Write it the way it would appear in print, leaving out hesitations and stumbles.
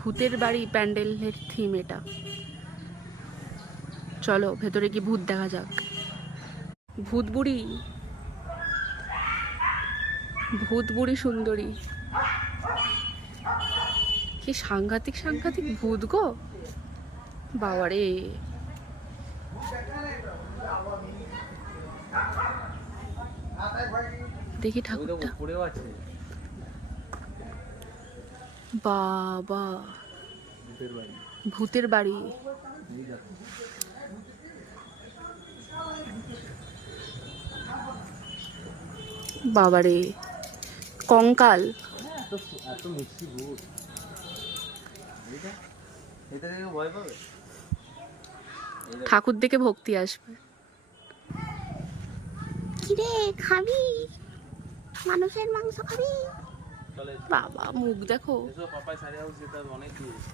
ভূতের বাড়ি প্যান্ডেলের থিম এটা। চলো ভেতরে কি ভূত দেখা যাক। ভূত বুড়ি, ভূত বুড়ি সুন্দরী, কি সাংঘাতিক সাংঘাতিক ভূত গো বাবারে। দেখি ঠাকুরটা, বাবা ভূতের বাড়ি। বাবারে কঙ্কাল, ঠাকুর দেখে ভক্তি আসবে। কিরে খাবি মানুষের মাংস খাবি? বাবা মুখ দেখো।